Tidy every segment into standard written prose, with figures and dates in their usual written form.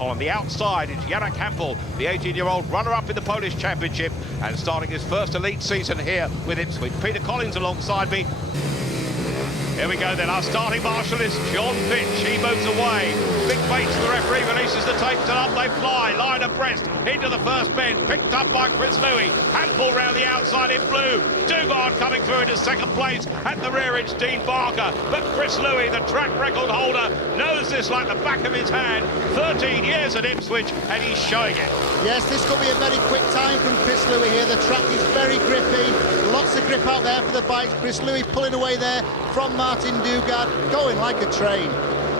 On the outside is Janek Hampel, the 18-year-old runner-up in the Polish Championship and starting his first elite season here with Ipswich. Peter Collins alongside me. Here we go then, our starting marshal is John Fitch, he moves away. Big Bates, the referee, releases the tapes and up they fly, line abreast, into the first bend, picked up by Chris Louis. Handball round the outside in blue. Dugard coming through into second place. At the rear it's Dean Barker, but Chris Louis, the track record holder, knows this like the back of his hand. 13 years at Ipswich and he's showing it. Yes, this could be a very quick time from Chris Louis here. The track is very grippy, lots of grip out there for the bikes. Chris Louis pulling away there from Martin Dugard, going like a train.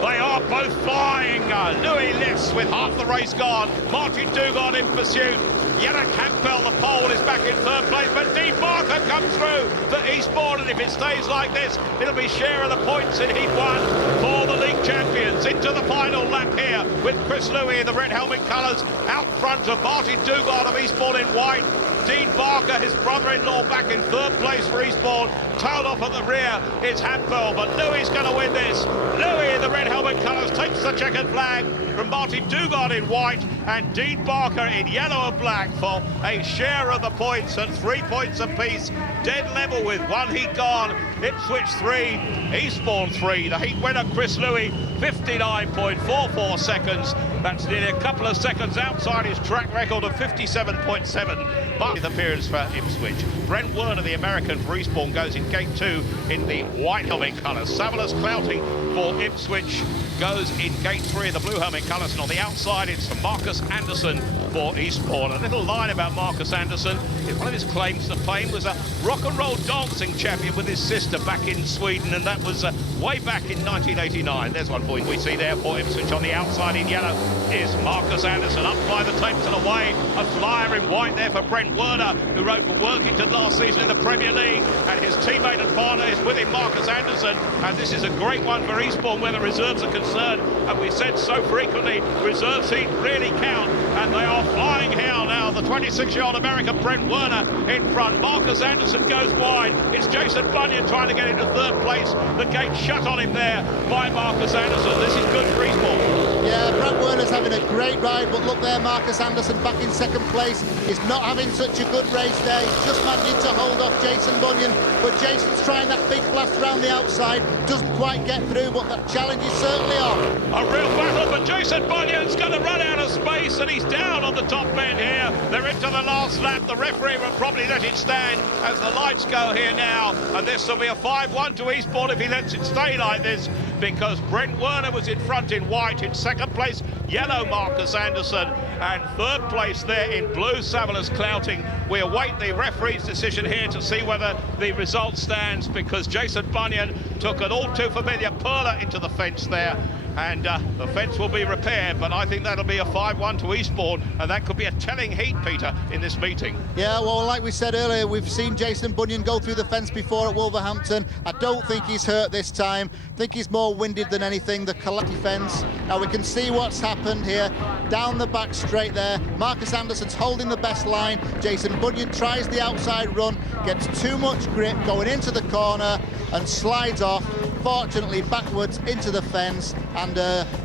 They are both flying. Louis lifts with half the race gone. Martin Dugard in pursuit. Janek Hampel, the pole, is back in third place, but Dean Barker comes through for Eastbourne, and if it stays like this, it'll be share of the points in Heat 1 for the league champions. Into the final lap here with Chris Louis in the red helmet colours, out front of Martin Dugard of Eastbourne in white. Dean Barker, his brother-in-law, back in third place for Eastbourne. Tailed off at the rear, it's Hampel, but Louis going to win this. Louis in the red helmet colours takes the checkered flag from Martin Dugard in white and Dean Barker in yellow and black for a share of the points and 3 points apiece. Dead level with one heat gone. Ipswich 3, Eastbourne 3. The heat winner, Chris Louis, 59.44 seconds. That's nearly a couple of seconds outside his track record of 57.7. But the appearance for Ipswich. Brent Werner, the American for Eastbourne, goes in gate 2 in the white helmet colours. Savalas Clouting for Ipswich goes in gate 3 in the blue helmet colours, and on the outside it's Marcus Anderson for Eastbourne. A little line about Marcus Anderson. One of his claims to fame was a rock and roll dancing champion with his sister back in Sweden, and that was way back in 1989. There's one point we see there for Ipswich. On the outside in yellow is Marcus Anderson. Up by the tapes and away. A flyer in white there for Brent Werner, who rode for Workington last season in the Premier League, and his teammate and partner is with him, Marcus Anderson. And this is a great one for Eastbourne where the reserves are concerned, and we said so frequently, reserves heat really count, and they are flying here now. The 26-year-old American Brent Werner in front. Marcus Anderson goes wide. It's Jason Bunyan trying to get into third place. The gate shut on him there by Marcus Anderson. This is good for Eastbourne. Yeah, Brent Werner's having a great ride, but look there, Marcus Anderson back in second place. He's not having such a good race there. He's just managing to hold off Jason Bunyan, but Jason's trying that big blast around the outside. Doesn't quite get through, but that challenge is certainly on. A real battle, but Jason Bunyan's going to run out of space, and he's down on the top end here. They're into the last lap. The referee will probably let it stand as the lights go here now, and this will be a 5-1 to Eastbourne if he lets it stay like this, because Brent Werner was in front in white. In second place, yellow, Marcus Anderson, and third place there in blue, Savalas Clouting. We await the referee's decision here to see whether the result stands, because Jason Bunyan took an all too familiar perler into the fence there, and the fence will be repaired, but I think that'll be a 5-1 to Eastbourne, and that could be a telling heat, Peter, in this meeting. Yeah, well, like we said earlier, we've seen Jason Bunyan go through the fence before at Wolverhampton. I don't think he's hurt this time. I think he's more winded than anything, the Kalaki fence. Now we can see what's happened here. Down the back straight there. Marcus Anderson's holding the best line. Jason Bunyan tries the outside run, gets too much grip going into the corner and slides off, fortunately backwards into the fence, and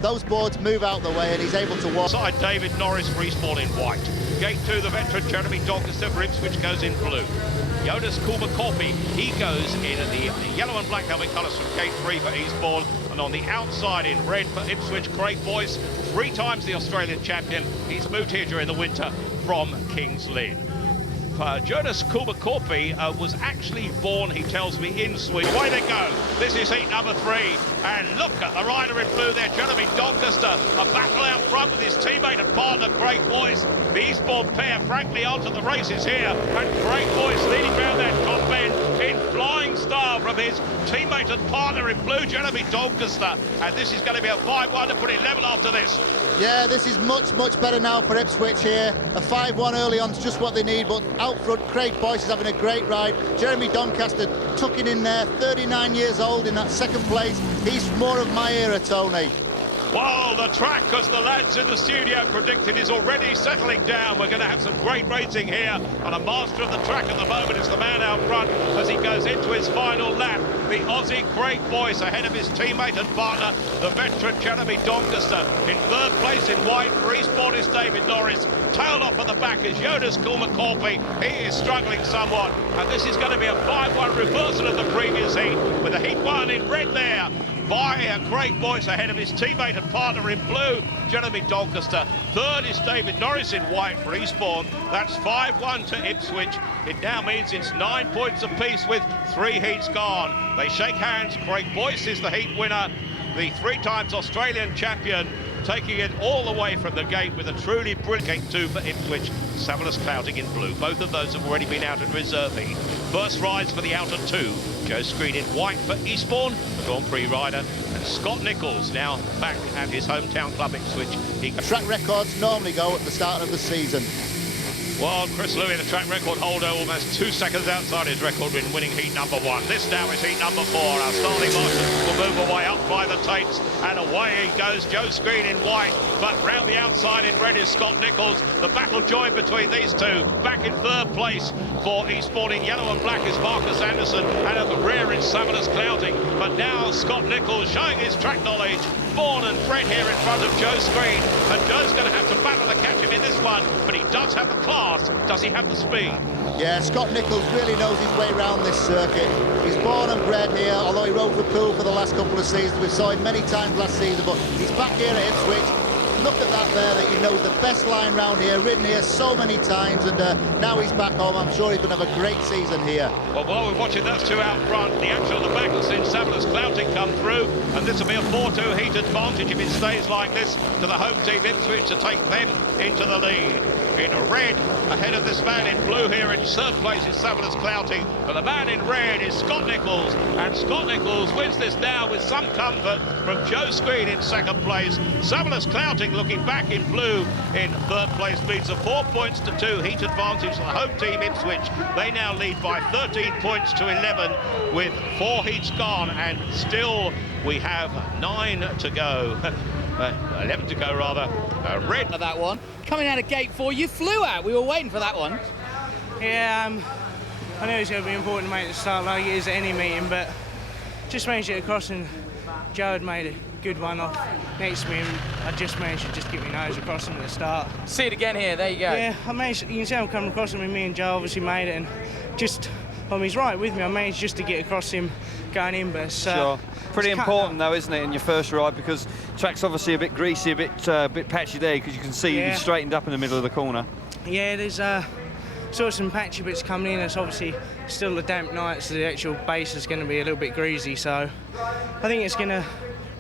those boards move out the way and he's able to walk. Side David Norris for Eastbourne in white. Gate 2, the veteran Jeremy Doncaster for Ipswich goes in blue. Jonas Kulmakorpi, he goes in the yellow and black helmet colours from gate 3 for Eastbourne, and on the outside in red for Ipswich, Craig Boyce, 3 times the Australian champion. He's moved here during the winter from Kings Lynn. Jonas Kulmakorpi was actually born, he tells me, in Sweden. Away they go. This is heat number 3. And look at the rider in blue there, Jeremy Doncaster. A battle out front with his teammate and partner, Craig Boyce. The Eastbourne pair, frankly, onto the races here. And Craig Boyce leading round that top end in flying style from his teammate and partner in blue, Jeremy Doncaster. And this is going to be a 5-1 to put it level after this. Yeah, this is much, much better now for Ipswich here. A 5-1 early on is just what they need, but out front, Craig Boyce is having a great ride. Jeremy Doncaster tucking in there, 39 years old in that second place. He's more of my era, Tony. Well, the track, as the lads in the studio predicted, is already settling down. We're going to have some great racing here, and a master of the track at the moment is the man out front as he goes into his final lap. The Aussie Craig Boyce ahead of his teammate and partner, the veteran Jeremy Doncaster. In third place in white for Eastbourne is David Norris. Tailed off at the back is Jonas Kulmakorpi. He is struggling somewhat, and this is going to be a 5-1 reversal of the previous heat, with the heat one in red there by Craig Boyce ahead of his teammate and partner in blue, Jeremy Doncaster. Third is David Norris in white for Eastbourne. That's 5-1 to Ipswich. It now means it's 9 points apiece with 3 heats gone. They shake hands. Craig Boyce is the heat winner, the 3 times Australian champion, taking it all the way from the gate with a truly brilliant gate 2 for Ipswich. Savillers Clouting in blue. Both of those have already been out in reserve heat. First rides for the outer 2. Joe Screen in white for Eastbourne, the Grand Prix rider, and Scott Nichols now back at his hometown club Ipswich. Track records normally go at the start of the season. Well, Chris Louis, the track record holder, almost 2 seconds outside his record in winning heat number 1. This now is heat number 4. Our starting marshal will move away up by the tapes, and away he goes. Joe Screen in white, but round the outside in red is Scott Nichols. The battle joined between these two. Back in third place for Eastbourne in yellow and black is Marcus Anderson, and at the rear is Savillers Clouting. But now Scott Nichols showing his track knowledge. Born and bred here in front of Joe Screen, and Joe's going to have to battle to catch him in this one, but he does have the class. Does he have the speed? Yeah, Scott Nichols really knows his way around this circuit. He's born and bred here, although he rode for Poole for the last couple of seasons. We saw him many times last season, but he's back here at Ipswich. Look at that there, that he knows the best line round here, ridden here so many times, and now he's back home. I'm sure he's going to have a great season here. Well, while we're watching those two out front, the action on the back has seen Savillers Clouting come through, and this will be a 4-2 heat advantage if it stays like this to the home team Ipswich to take them into the lead. In red, ahead of this man in blue here in third place is Savillers Clouting, but the man in red is Scott Nichols, and Scott Nichols wins this now with some comfort from Joe Screen in second place. Savillers Clouting looking back in blue in third place leads a 4 points to 2 heat advantage to the home team Ipswich. They now lead by 13 points to 11 with 4 heats gone, and still we have 9 to go. 11 to go rather. Red for that one. Coming out of gate 4, you flew out. We were waiting for that one. Yeah, I know it's going to be important to make the start like it is at any meeting, but just managed it across, and Joe had made a good one off next to me, and I just managed to just get my nose across him at the start. See it again here, there you go. Yeah, I managed, you can see I'm coming across him, and me and Joe obviously made it, and just, well, he's right with me. I managed just to get across him going in, but sure. Pretty important though, isn't it, in your first ride, because track's obviously a bit greasy, a bit patchy there, because you can see you've straightened up in the middle of the corner. Yeah, there's sort of some patchy bits coming in. It's obviously still a damp night, so the actual base is going to be a little bit greasy. So I think it's going to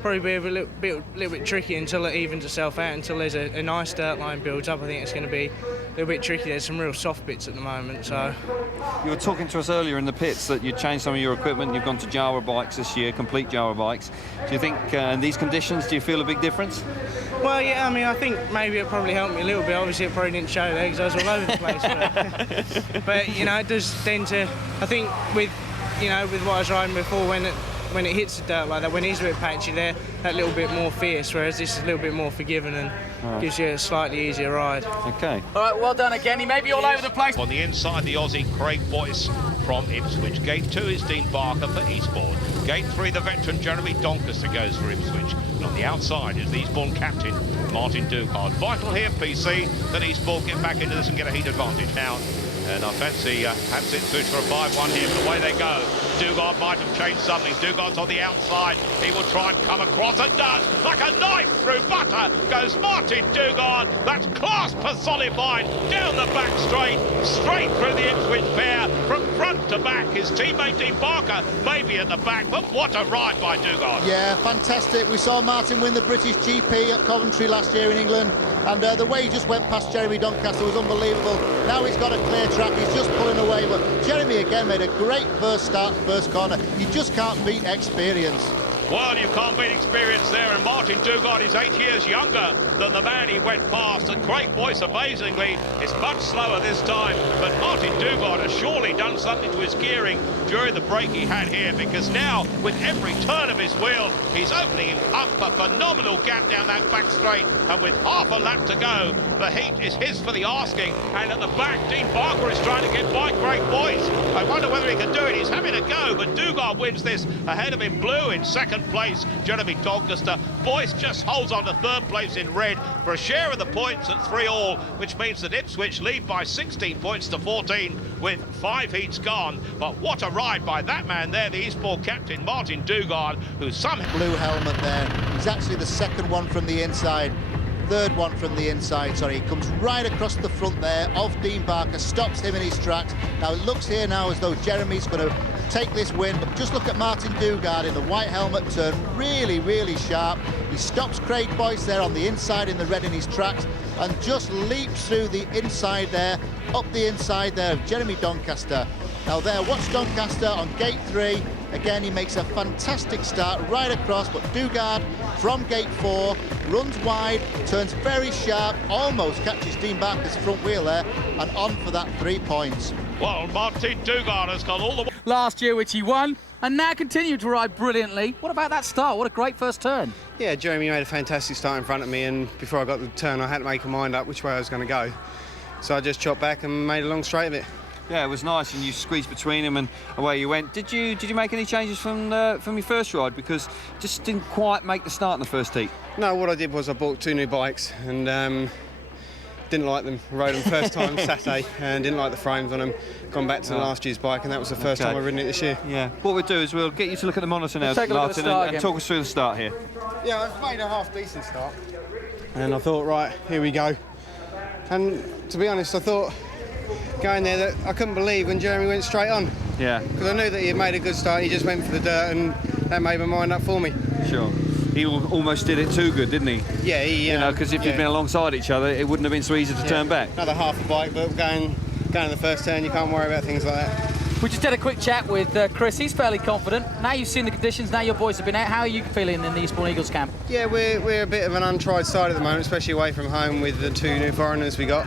probably be a little bit tricky until it evens itself out, until there's a nice dirt line builds up. I think it's going to be a little bit tricky. There's some real soft bits at the moment. So you were talking to us earlier in the pits that you changed some of your equipment. You've gone to Jara bikes this year, complete Jara bikes. Do you think in these conditions, do you feel a big difference? Well, yeah, I mean, I think maybe it probably helped me a little bit. Obviously, it probably didn't show there because I was all over the place. But you know, it does tend to. I think with what I was riding before, when it hits the dirt like that, when it's a bit patchy there, that little bit more fierce, whereas this is a little bit more forgiving and gives you a slightly easier ride. Okay. All right, well done again. He may be all over the place. On the inside, the Aussie Craig Boyce from Ipswich. Gate 2 is Dean Barker for Eastbourne. Gate 3, the veteran Jeremy Doncaster goes for Ipswich. And on the outside is the Eastbourne captain, Martin Dugard. Vital here, PC, that Eastbourne get back into this and get a heat advantage now. And I fancy perhaps Ipswich for a 5-1 here, but away they go. Dugard might have changed something. Dugard's on the outside. He will try and come across, and does. Like a knife through butter goes Martin Dugard. That's class personified. Down the back straight through the Ipswich pair. From front to back, his teammate Dean Barker maybe at the back, but what a ride by Dugard. Yeah, fantastic. We saw Martin win the British GP at Coventry last year in England, and the way he just went past Jeremy Doncaster was unbelievable. Now he's got a clear track, he's just pulling away, but Jeremy again made a great first start, first corner. You just can't beat experience. Well, you can't beat experience there, and Martin Dugard is 8 years younger than the man he went past, and Craig Boyce, amazingly, is much slower this time, but Martin Dugard has surely done something to his gearing during the break he had here, because now, with every turn of his wheel, he's opening up a phenomenal gap down that back straight, and with half a lap to go, the heat is his for the asking, and at the back, Dean Barker is trying to get by Craig Boyce. I wonder whether he can do it. He's having a go, but Dugard wins this ahead of him. Blue in second place, Jeremy Doncaster. Boyce just holds on to third place in red for a share of the points at 3-all, which means that Ipswich lead by 16 points to 14 with 5 heats gone. But what a ride by that man there, the Eastbourne captain, Martin Dugard, who's somehow... Blue helmet there. He's actually the second one from the inside. Third one from the inside, sorry. He comes right across the front there of Dean Barker, stops him in his tracks. Now it looks here now as though Jeremy's going to take this win, but just look at Martin Dugard in the white helmet turn, really sharp. He stops Craig Boyce there on the inside in the red in his tracks and just leaps through the inside there, up the inside there of Jeremy Doncaster. Now there, watch Doncaster on gate 3. Again, he makes a fantastic start right across, but Dugard from gate 4 runs wide, turns very sharp, almost catches Dean Barker's front wheel there, and on for that 3 points. Well, Martin Dugard has gone all the way. Last year, which he won, and now continued to ride brilliantly. What about that start? What a great first turn. Yeah, Jeremy made a fantastic start in front of me, and before I got the turn, I had to make a mind up which way I was going to go. So I just chopped back and made a long straight of it. Yeah, it was nice, and you squeezed between them and away you went. Did you make any changes from your first ride, because just didn't quite make the start in the first heat? No, what I did was I bought 2 new bikes and didn't like them. Rode them first time Saturday and didn't like the frames on them. Gone back to the last year's bike, and that was the first time I've ridden it this year. Yeah. What we'll do is we'll get you to look at the monitor now, Martin, and talk us through the start here. Yeah, I've made a half decent start, and I thought, right, here we go. And to be honest, I thought going there that I couldn't believe when Jeremy went straight on. Yeah. Because I knew that he had made a good start. He just went for the dirt, and that made my mind up for me. Sure. He almost did it too good, didn't he? Yeah, you know, because if you'd been alongside each other, it wouldn't have been so easy to turn back. Another half a bike, but going in the first turn, you can't worry about things like that. We just had a quick chat with Chris. He's fairly confident. Now you've seen the conditions, now your boys have been out. How are you feeling in the Eastbourne Eagles camp? Yeah, we're a bit of an untried side at the moment, especially away from home with the 2 new foreigners we got.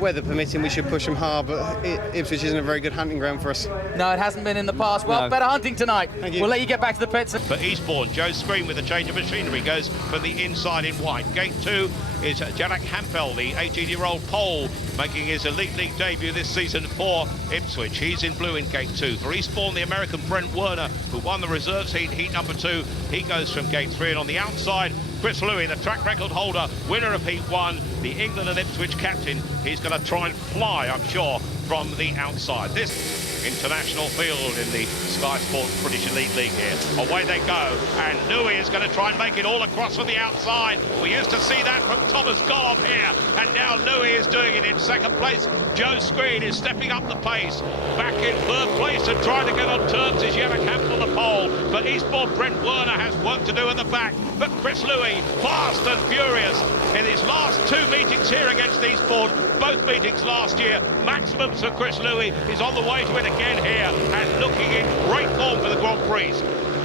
Weather permitting, we should push them hard, but Ipswich isn't a very good hunting ground for us. No, it hasn't been in the past. Well, better hunting tonight. Thank you. We'll let you get back to the pits. For Eastbourne, Joe Screen with a change of machinery goes from the inside in white. Gate 2 is Janak Hampel, the 18-year-old Pole, making his Elite League debut this season for Ipswich. He's in blue in gate 2. For Eastbourne, the American Brent Werner, who won the reserves heat number 2, he goes from gate 3. And on the outside, Chris Louis, the track record holder, winner of heat 1, the England and Ipswich captain. He's going to try and fly, I'm sure, from the outside. This international field in the Sky Sports British Elite League here. Away they go, and Louis is going to try and make it all across from the outside. We used to see that from Thomas Golov here, and now Louis is doing it in second place. Joe Screen is stepping up the pace. Back in third place and trying to get on terms is Yannick Hampel, the pole. But Eastbourne, Brent Werner has work to do in the back. But Chris Louis, fast and furious in his last 2 meetings here against Eastbourne, both meetings last year. Maximums for Chris Louis is on the way to it again here and looking in great form for the Grand Prix.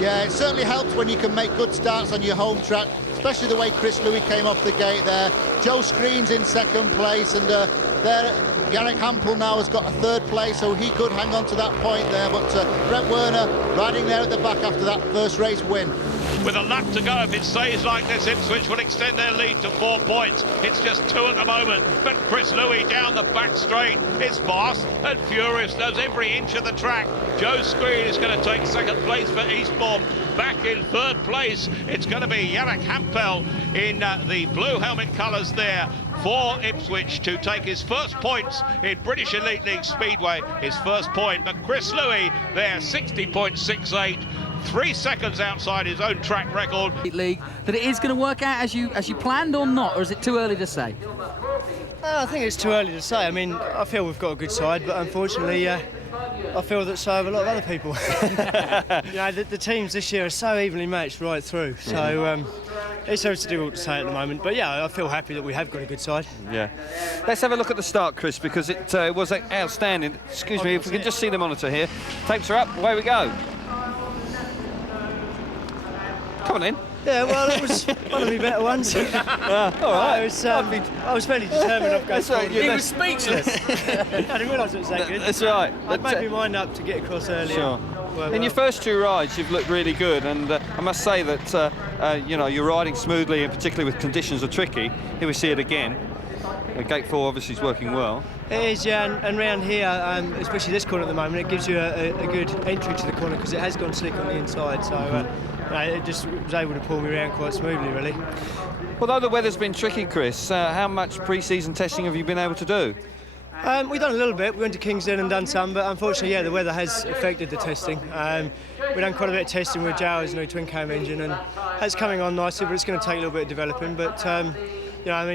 Yeah, it certainly helps when you can make good starts on your home track, especially the way Chris Louis came off the gate there. Joe Screen's in second place, and there Yannick Hampel now has got a third place, so he could hang on to that point there, but Brent Werner riding there at the back after that first race win. With a lap to go, if it stays like this, Ipswich will extend their lead to 4 points. It's just 2 at the moment, but Chris Louis down the back straight. It's fast and furious, knows every inch of the track. Joe Screen is going to take second place for Eastbourne. Back in third place, it's going to be Yannick Hampel in the blue helmet colours there for Ipswich to take his first points in British Elite League Speedway, his first point. But Chris Louis there, 60.68. 3 seconds outside his own track record. League, that it is going to work out as you planned or not, or is it too early to say? I think it's too early to say. I mean, I feel we've got a good side, but unfortunately, I feel that so have a lot of other people. You know, the teams this year are so evenly matched right through. So it's so difficult to say at the moment. But yeah, I feel happy that we have got a good side. Yeah. Let's have a look at the start, Chris, because it was outstanding. Excuse me, if we can just see the monitor here. Tapes are up. Away we go. Come on in. Yeah, well, it was one of my better ones. All right. I was fairly determined of going That's right, forward. He was speechless. I didn't realise it was that good. That's right. I'd made my mind up to get across earlier. Sure. Well, In your first 2 rides, you've looked really good, and I must say that you're riding smoothly, and particularly with conditions are tricky. Here we see it again. Gate 4 obviously is working well. It is, yeah, and round here, especially this corner at the moment, it gives you a good entry to the corner because it has gone slick on the inside, so it just was able to pull me around quite smoothly, really. Although the weather's been tricky, Chris, how much pre-season testing have you been able to do? We've done a little bit. We went to Kingston and done some, but unfortunately, yeah, the weather has affected the testing. We've done quite a bit of testing with Jawa's new twin-cam engine, and that's coming on nicely, but it's going to take a little bit of developing. But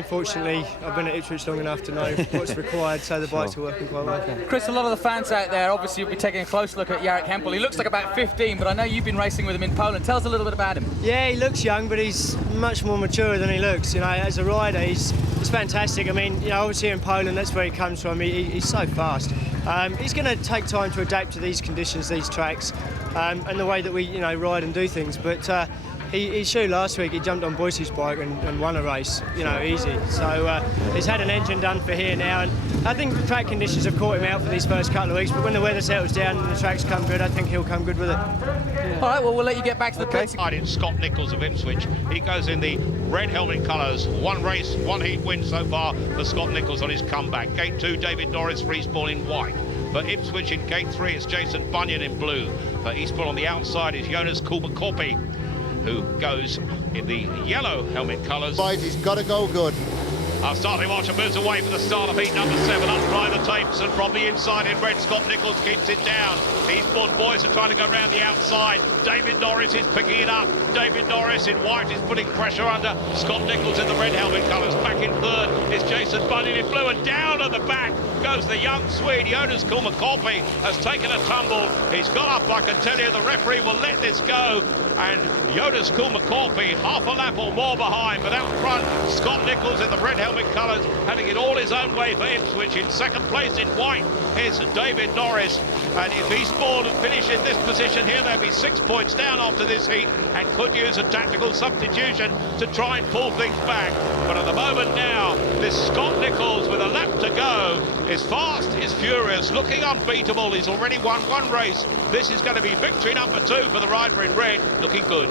fortunately, I've been at Ipswich long enough to know what's required, so the bikes are working quite well. Chris, a lot of the fans out there obviously will be taking a close look at Jarek Hempel. He looks like about 15, but I know you've been racing with him in Poland. Tell us a little bit about him. Yeah, he looks young, but he's much more mature than he looks. As a rider, he's fantastic. I mean, obviously in Poland, that's where he comes from. He's so fast. He's going to take time to adapt to these conditions, these tracks, and the way that we, ride and do things. But he showed last week. He jumped on Boyce's bike and won a race, easy. So he's had an engine done for here now, and I think the track conditions have caught him out for these first couple of weeks. But when the weather settles down and the tracks come good, I think he'll come good with it. All right, well, we'll let you get back to the pits. In Scott Nichols of Ipswich. He goes in the red helmet colours. 1 race, 1 heat win so far for Scott Nichols on his comeback. Gate 2, David Norris for Eastbourne in white. For Ipswich in Gate 3, it's Jason Bunyan in blue. For Eastbourne on the outside is Jonas Kulmakorpi, who goes in the yellow helmet colours. He's got to go good. Starting Marshall moves away for the start of heat number 7. Unfly the tapes, and from the inside in red, Scott Nichols keeps it down. Eastbourne boys are trying to go round the outside. David Norris is picking it up. David Norris in white is putting pressure under Scott Nichols in the red helmet colours. Back in third is Jason Bunyan in blue, and down at the back goes the young Swede. Jonas Kulmakorpi has taken a tumble. He's got up, I can tell you. The referee will let this go, and Jonas Kulmakorpi half a lap or more behind, but out front Scott Nichols in the red helmet colours, having it all his own way for Ipswich. In second place in white is David Norris, and if Eastbourne finish in this position here, they'll be 6 points down after this heat and could use a tactical substitution to try and pull things back. But at the moment now, this Scott Nichols with a lap to go is fast, is furious, looking unbeatable. He's already won 1 race. This is going to be victory number 2 for the rider in red, looking good.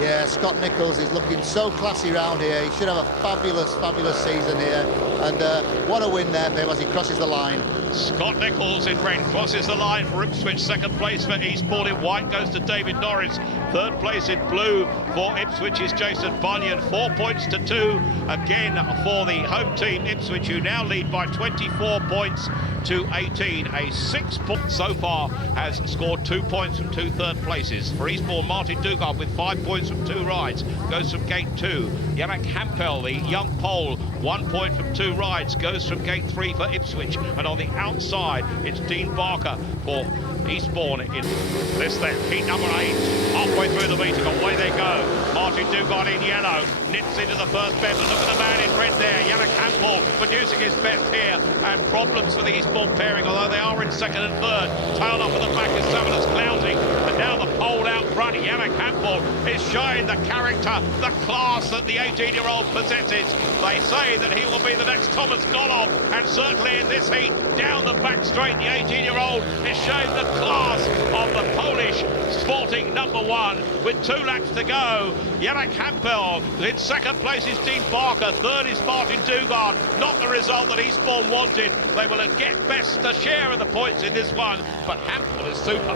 Yeah, Scott Nichols is looking so classy round here. He should have a fabulous, fabulous season here. And what a win there for him as he crosses the line. Scott Nichols in red crosses the line for Ipswich. Second place for Eastbourne in white goes to David Norris. Third place in blue for Ipswich is Jason Bunyan. 4 points to 2 again for the home team Ipswich, who now lead by 24 points to 18. A 6 point so far has scored 2 points from 2 third places. For Eastbourne, Martin Dugard with 5 points from 2 rides goes from gate 2. Jarek Hempel, the young Pole, 1 point from 2 rides, goes from gate 3 for Ipswich. And on the outside, it's Dean Barker for Eastbourne in this then. Heat number 8, halfway through the meeting, away they go. Martin Dugard in yellow, nips into the first bend, but look at the man in red there. Jarek Hempel producing his best here, and problems for the Eastbourne pairing, although they are in second and third. Tailed up at the back is Summoners Clouting, and now the pole out front. Jarek Hempel is showing the character, the class that the 18-year-old possesses. They say that he will be the next Thomas Golov, and certainly in this heat, down the back straight, the 18-year-old is showing the class of the Polish sporting number 1 with 2 laps to go. Jarek Hempel in second place is Dean Barker, third is Martin Dugard. Not the result that Eastbourne wanted. They will get best a share of the points in this one, but Hempel is super.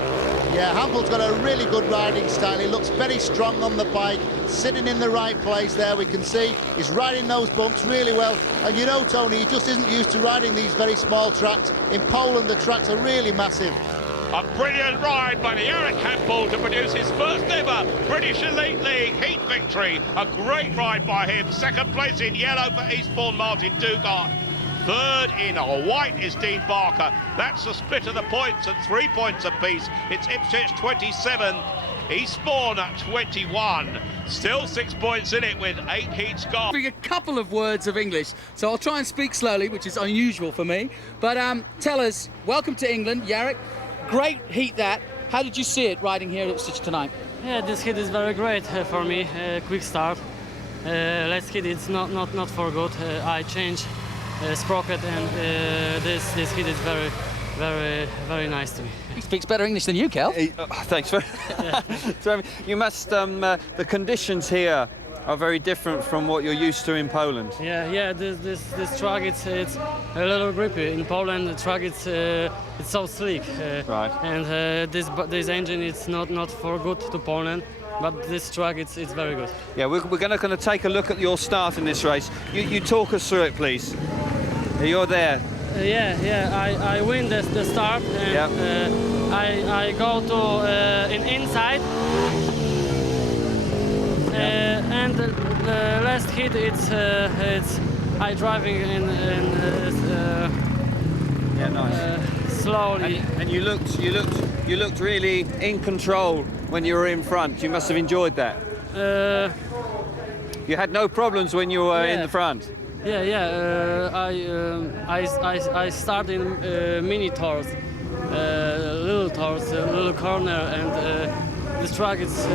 Yeah, Hempel's got a really good riding style. He looks very strong on the bike, sitting in the right place there. We can see he's riding those bumps really well. And you know, Tony, he just isn't used to riding these very small tracks. In Poland, the tracks are really massive. A brilliant ride by Jarek Hempel to produce his first ever British Elite League heat victory. A great ride by him. Second place in yellow for Eastbourne, Martin Dugard. Third in white is Dean Barker. That's the split of the points at 3 points apiece. It's Ipswich 27, Eastbourne at 21. Still 6 points in it with 8 heats gone. Speak a couple of words of English, so I'll try and speak slowly, which is unusual for me. But tell us, welcome to England, Jarek. Great heat that. How did you see it riding here at Ipswich tonight? Yeah, this hit is very great for me. Quick start. Last hit it's not for good. I change sprocket, and this hit is very nice to me. He speaks better English than you, Kel. Thanks for. So, you must. The conditions here are very different from what you're used to in Poland. Yeah. This track it's a little grippy. In Poland, the track it's so slick. Right. And this engine it's not for good to Poland. But this track, it's very good. Yeah, we're going to take a look at your start in this race. You talk us through it, please. You're there. I win the start, and I go to inside, and the last hit it's I driving in Nice. Slowly. And you looked really in control when you were in front. You must have enjoyed that. You had no problems when you were in the front. I start in mini tours, little corner, and this track it's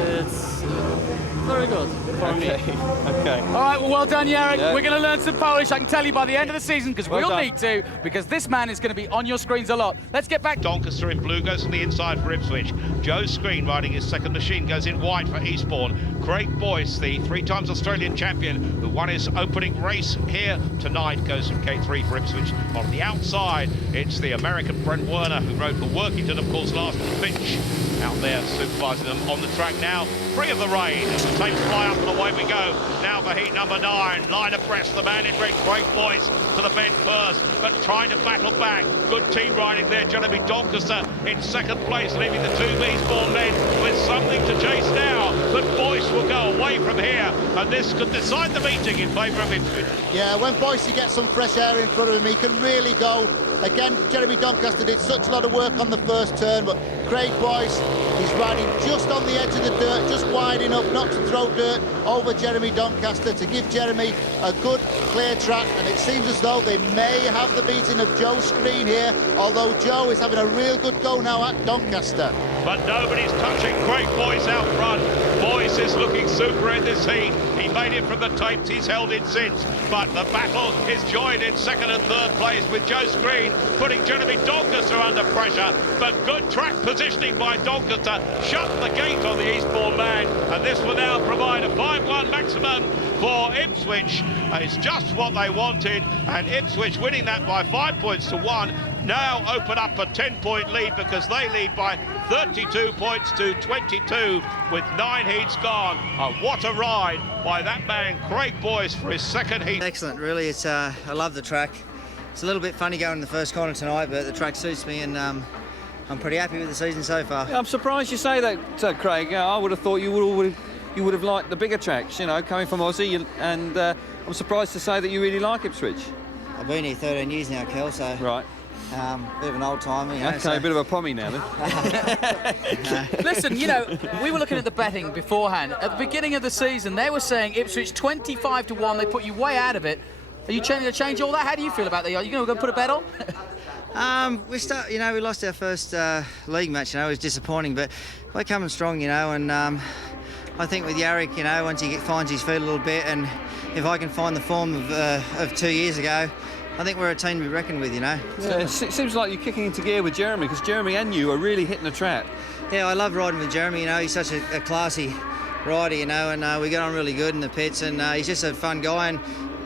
very good for me. Okay. All right, well done, Jarek. Yeah. We're going to learn some Polish, I can tell you, by the end of the season, because Well we'll done. need to, because this man is going to be on your screens a lot. Let's get back. Doncaster in blue goes from the inside for Ipswich. Joe Screen riding his second machine goes in white for Eastbourne. Craig Boyce, the 3-time Australian champion who won his opening race here tonight, goes from K3 for Ipswich. On the outside, it's the American Brent Werner who rode for Workington, of course, last at Finch. Out there supervising them on the track now, free of the rain. The tapes fly up and away we go. Now for heat number 9, line abreast, the man in red, Craig Boyce to the bend first, but trying to battle back. Good team riding there, Jeremy Doncaster in second place, leaving the 2 Eastbourne men with something to chase now. But Boyce will go away from here, and this could decide the meeting in favour of Ipswich. Yeah, when Boyce gets some fresh air in front of him, he can really go. Again, Jeremy Doncaster did such a lot of work on the first turn, but Craig Boyce, he's riding just on the edge of the dirt, just wide enough not to throw dirt over Jeremy Doncaster, to give Jeremy a good, clear track, and it seems as though they may have the beating of Joe Screen here, although Joe is having a real good go now at Doncaster. But nobody's touching Craig Boyce out front. Boyce is looking super in this heat. He made it from the tapes, he's held it since. But the battle is joined in second and third place with Joe Screen, putting Jeremy Doncaster under pressure. But good track positioning by Doncaster shut the gate on the Eastbourne man. And this will now provide a 5-1 maximum for Ipswich. It's just what they wanted. And Ipswich winning that by 5 points to 1. Now open up a 10-point lead, because they lead by 32 points to 22 with 9 heats gone. What a ride by that man Craig Boyce for his second heat. Excellent, really. It's I love the track. It's a little bit funny going in the first corner tonight, but the track suits me, and I'm pretty happy with the season so far. I'm surprised you say that, Craig. I would have thought you would have liked the bigger tracks, you know, coming from Aussie, and I'm surprised to say that you really like Ipswich. I've been here 13 years now, Kel, so Right. bit of an old timer, you know. Okay, a bit of a pommy now then. Listen, you know, we were looking at the betting beforehand. At the beginning of the season, they were saying Ipswich 25 to 1. They put you way out of it. Are you going to change all that? How do you feel about that? Are you going to put a bet on? We lost our first league match, you know. It was disappointing, but we're coming strong, you know, and I think with Jarek, you know, once he finds his feet a little bit, and if I can find the form of 2 years ago, I think we're a team to be reckoned with, you know. Yeah, it seems like you're kicking into gear with Jeremy, because Jeremy and you are really hitting the trap. Yeah, I love riding with Jeremy, you know. He's such a classy rider, you know, and we get on really good in the pits, and he's just a fun guy, and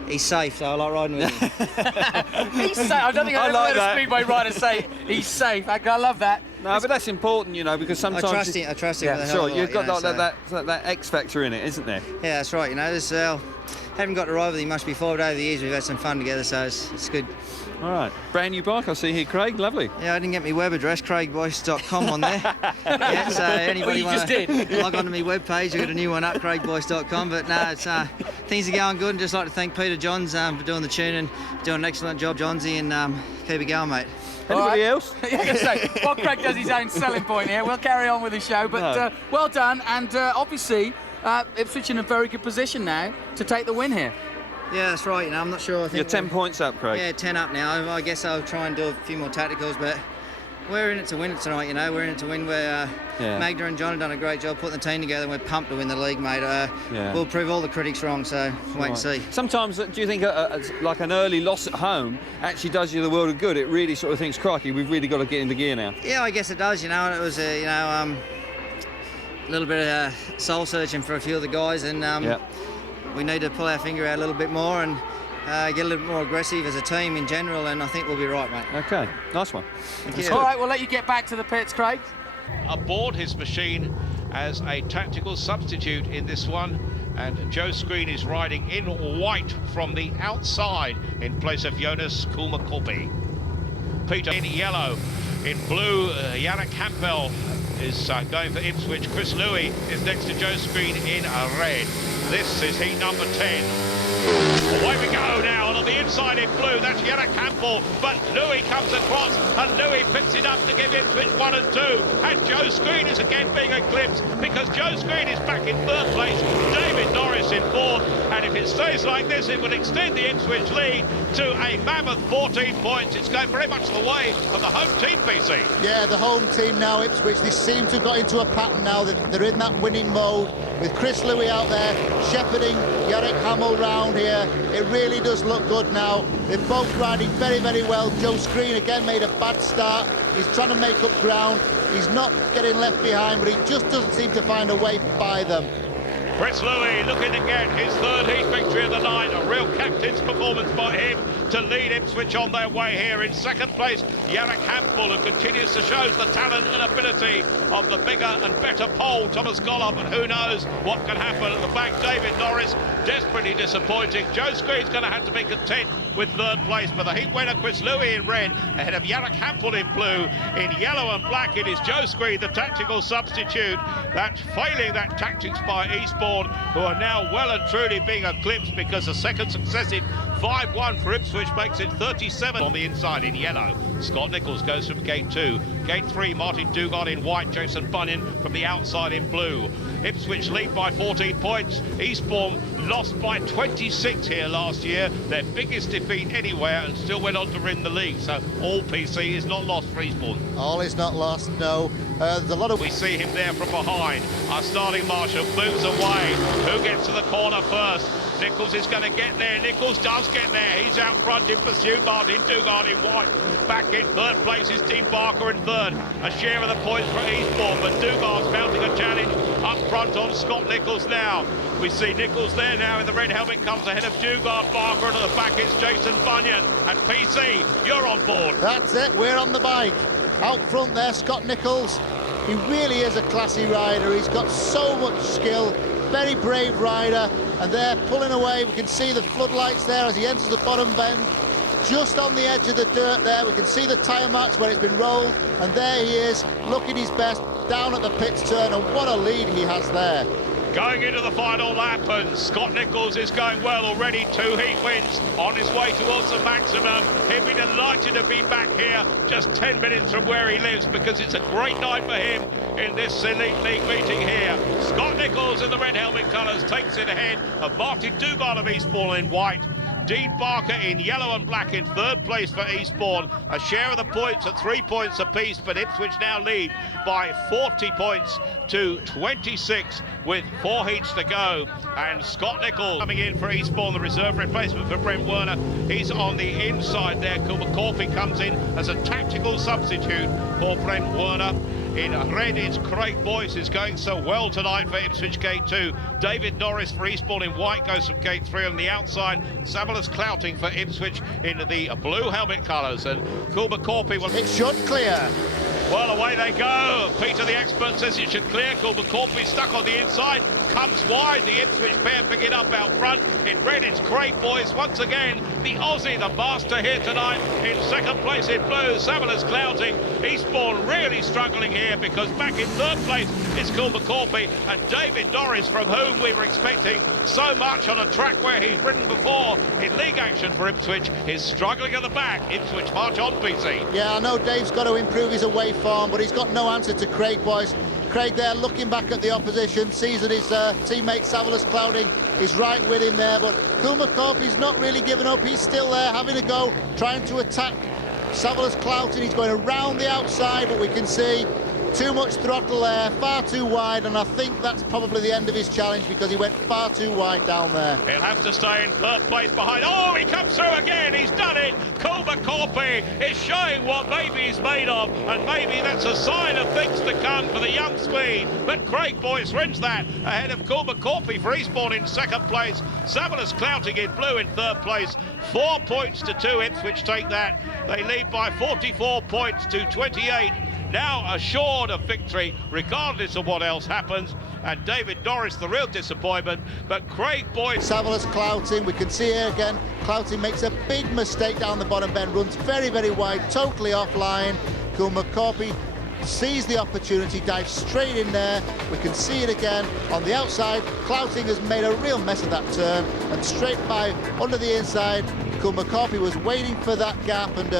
he's safe, so I like riding with him. He's safe. I don't think I've ever heard a speedway rider say he's safe. I love that. No, but that's important, you know, because sometimes... I trust him Yeah, with a hell sure, of a lot, you've got you know, that X factor in it, isn't there? Yeah, that's right, you know. Haven't got to ride with him much before, but over the years we've had some fun together, so it's good. All right, brand new bike I see here, Craig, lovely. Yeah, I didn't get my web address, craigboyce.com on there. Yeah, so anybody want to log on to my webpage, I've got a new one up, craigboyce.com. But no, it's things are going good, and just like to thank Peter Johns for doing the tuning, doing an excellent job, Johnsy, and keep it going, mate. Anybody else? Yeah, so, well, Craig does his own selling point here. We'll carry on with the show, but well done, and obviously Ipswich in a very good position now to take the win here. Yeah, that's right. You know, I'm not sure. I think You're 10 points up, Craig. Yeah, 10 up now. I guess I'll try and do a few more tacticals, but we're in it to win it tonight, you know. We're in it to win. Where Magda and John have done a great job putting the team together, and we're pumped to win the league, mate. We'll prove all the critics wrong, so wait and see. Sometimes, do you think like an early loss at home actually does you the world of good? It really sort of thinks, crikey, we've really got to get into gear now. Yeah, I guess it does, you know. And it was, a little bit of soul searching for a few of the guys, and we need to pull our finger out a little bit more and get a little bit more aggressive as a team in general, and I think we'll be right, mate. Okay, nice one. Thank you. All right, we'll let you get back to the pits, Craig. Aboard his machine as a tactical substitute in this one, and Joe Screen is riding in white from the outside in place of Jonas Kulmakorpi. Peter in yellow. In blue, Yannick Campbell is going for Ipswich. Chris Louis is next to Joe Screen in red. This is heat number 10. Away we go now, and on the inside in blue, that's Yannick Campbell, but Louis comes across, and Louis picks it up to give Ipswich 1 and 2, and Joe Screen is again being eclipsed, because Joe Screen is back in third place, David Norris in fourth, and if it stays like this, it will extend the Ipswich lead to a mammoth 14 points. It's going very much the way of the home team, PC. Yeah, the home team now, Ipswich, they seem to have got into a pattern now. They're in that winning mode, with Chris Louis out there, shepherding Yannick Hamill round here. It really does look good now. They're both riding very, very well. Joe Screen again made a bad start. He's trying to make up ground. He's not getting left behind, but he just doesn't seem to find a way by them. Chris Louis looking to get his third heat victory of the night. A real captain's performance by him to lead Ipswich on their way here. In second place, Yannick Campbell, who continues to show the talent and ability of the bigger and better pole, Thomas Gollop, and who knows what can happen at the back. David Norris, desperately disappointing. Joe Screen's going to have to be content with third place, but the heat winner, Chris Louis, in red, ahead of Yannick Campbell in blue. In yellow and black, it is Joe Screen, the tactical substitute. That's failing that tactics by Eastbourne, who are now well and truly being eclipsed, because the second successive 5-1 for Ipswich makes it 37 on the inside in yellow. Scott Nichols goes from gate 2. Gate 3, Martin Dugard in white, Jason Bunyan from the outside in blue. Ipswich lead by 14 points. Eastbourne lost by 26 here last year, their biggest defeat anywhere, and still went on to win the league. So all PC is not lost for Eastbourne. All is not lost, no. There's a lot of... We see him there from behind. Our starting marshal moves away. Who gets to the corner first? Nichols is going to get there. Nichols does get there. He's out front in pursuit. Martin Dugard in white. Back in third place is Dean Barker in third. A share of the points for Eastbourne, but Dugard's mounting a challenge up front on Scott Nichols now. We see Nichols there now in the red helmet, comes ahead of Dugard, Barker, and at the back is Jason Bunyan. And PC, you're on board. That's it, we're on the bike. Out front there, Scott Nichols. He really is a classy rider. He's got so much skill, very brave rider, and they're pulling away. We can see the floodlights there as he enters the bottom bend. Just on the edge of the dirt there, we can see the tyre marks where it's been rolled, and there he is, looking his best, down at the pits turn, and what a lead he has there. Going into the final lap, and Scott Nichols is going well already. 2 heat wins on his way towards the maximum. He'll be delighted to be back here just 10 minutes from where he lives, because it's a great night for him in this Elite League meeting here. Scott Nichols in the red helmet colours takes it ahead of Martin Dugard of Eastbourne in white. Dean Barker in yellow and black in third place for Eastbourne. A share of the points at 3 points apiece, but Ipswich now lead by 40 points to 26 with 4 heats to go. And Scott Nichols coming in for Eastbourne, the reserve replacement for Brent Werner. He's on the inside there. Kulmakorpi comes in as a tactical substitute for Brent Werner. In red is Craig Boyce, who's going so well tonight for Ipswich gate 2. David Norris for Eastbourne in white goes from gate 3 on the outside. Savalas Clouting for Ipswich in the blue helmet colours. And Kulmakorpi will... It should clear. Well, away they go. Peter, the expert, says it should clear. Kulmakorpi stuck on the inside, comes wide. The Ipswich pair pick it up out front. In red, it's Craig Boyce once again. The Aussie, the master here tonight. In second place in blue, Savalas Clouting. Eastbourne really struggling here, because back in third place is Kulmakorpi, and David Norris, from whom we were expecting so much on a track where he's ridden before in league action for Ipswich, is struggling at the back. Ipswich march on, PC. Yeah, I know Dave's got to improve his away form, but he's got no answer to Craig Boyce. Craig there looking back at the opposition, sees that his teammate Savalas Clouding is right with him there, but Kulmakorpi's not really giving up. He's still there having a go, trying to attack Savile's clouting, he's going around the outside, but we can see too much throttle there, far too wide, and I think that's probably the end of his challenge because he went far too wide down there. He'll have to stay in third place behind. Oh, he comes through again. He's done it. Corby is showing what maybe he's made of, and maybe that's a sign of things to come for the young Swede. But Craig Boyce wins that ahead of Corby for Eastbourne in second place. Savile's clouting in blue in third place. 4 points to 2. Ipswich take that. They lead by 44 points to 28. Now assured of victory, regardless of what else happens. And David Norris, the real disappointment, but Craig Boyce. Savile's clouting, we can see here again, clouting makes a big mistake down the bottom bend, runs very, very wide, totally offline. Corby sees the opportunity, dives straight in there. We can see it again on the outside. Clouting has made a real mess of that turn, and straight by under the inside. Corby was waiting for that gap and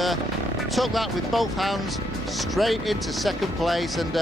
took that with both hands straight into second place. And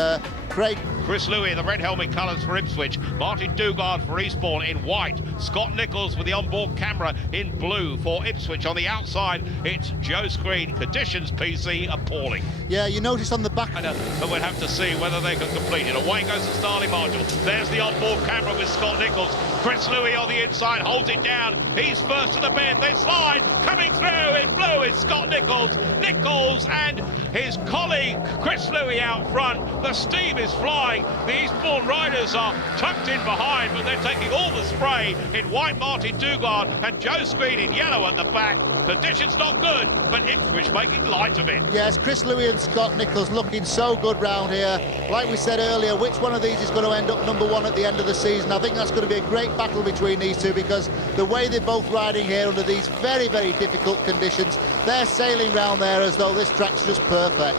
Chris Louis in the red helmet colours for Ipswich, Martin Dugard for Eastbourne in white, Scott Nichols with the onboard camera in blue for Ipswich. On the outside, it's Joe Screen. Conditions PC appalling. Yeah, you notice on the back. But we'll have to see whether they can complete it. Away goes the Starley Marshall. There's the onboard camera with Scott Nichols. Chris Louis on the inside holds it down. He's first to the bend. They slide. Coming through in blue is Scott Nichols. Nichols and his colleague Chris Louis out front. The steam is flying. The Eastbourne riders are tucked in behind, but they're taking all the spray in white. Martin Dugard and Joe Screen in yellow at the back. Conditions not good, but Ipswich making light of it. Yes, Chris Louis and Scott Nichols looking so good round here. Like we said earlier, which one of these is going to end up number one at the end of the season? I think that's going to be a great battle between these two, because the way they're both riding here under these very, very difficult conditions, they're sailing round there as though this track's just perfect.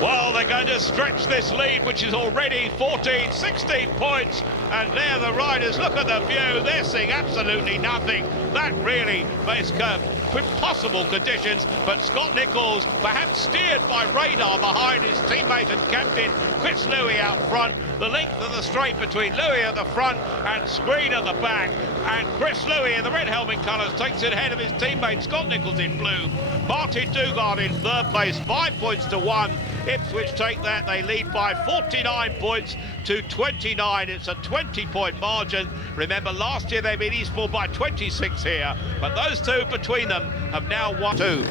Well, they're going to stretch this lead, which is already 14, 16 points. And there the riders, look at the view. They're seeing absolutely nothing. That really makes impossible conditions. But Scott Nichols, perhaps steered by radar behind his teammate and captain, Chris Louis out front. The length of the straight between Louis at the front and Screen at the back. And Chris Louis in the red helmet colours takes it ahead of his teammate Scott Nichols in blue. Martin Dugard in third place, 5 points to 1. Ipswich take that. They lead by 49 points to 29. It's a 20-point margin. Remember, last year they beat Eastbourne by 26 here, but those two between them have now won 2.